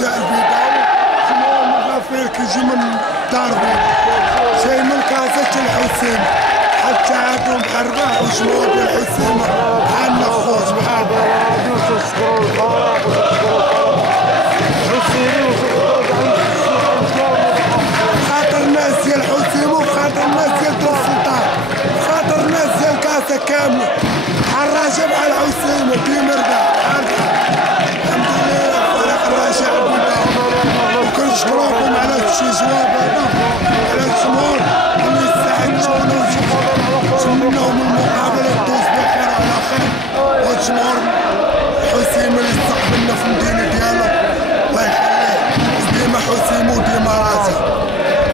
الرجاء البيضاوي جمهور المغافير كيجي من الدار البيضاء جاي من كازة الحسين حتى عندهم أرباح وجمهور الحسين بحالنا خوت بحال خاطر الناس ديال الحسين وخاطر الناس ديال دور السلطان خاطر الناس ديال كازة كاملة بحال الرجاء بحال الحسين ديما ربح الحمد لله فريق الرجاء البيضاوي وكنشكروكم على هادشي جواب هذا على الجمهور اللي يساعدونا ونتمناو من المقابلة تدوز بخير وعلى خير والجمهور